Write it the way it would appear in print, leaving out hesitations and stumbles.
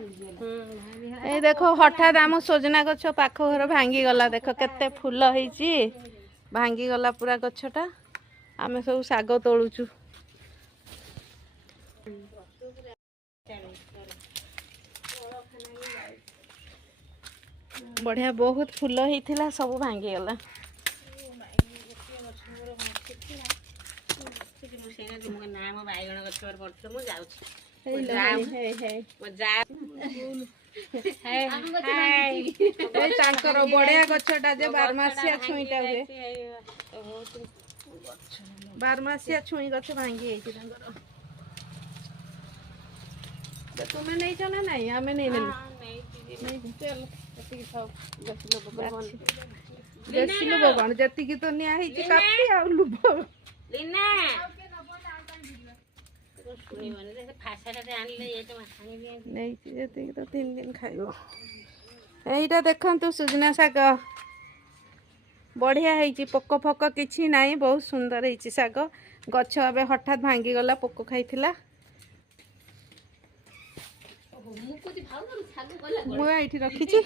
ए देखो हठात आम सजना गछ पाख घर भांगी गला देख केते फूल होईची भांगी गला पूरा गछटा आमे सब साग तोलुचु बढ़िया बहुत फूल होईथिला सब भांगी गला बढ़िया गछटा जे बारमासिया छुईटा हुए बारमासिया छुई गछ भांगी तुम्हें नहीं चला नहीं हमें नहीं देसी लुब कौन जी तो निया काफी आ लुब तो 3 दिन खाइबो एटा देखंतु सुजना साग बढ़िया है पोक फोक किछि नाही बहुत सुंदर है साग गछ अबे हठात भांगी गला पोक खाइथिला मु एठी रखिछि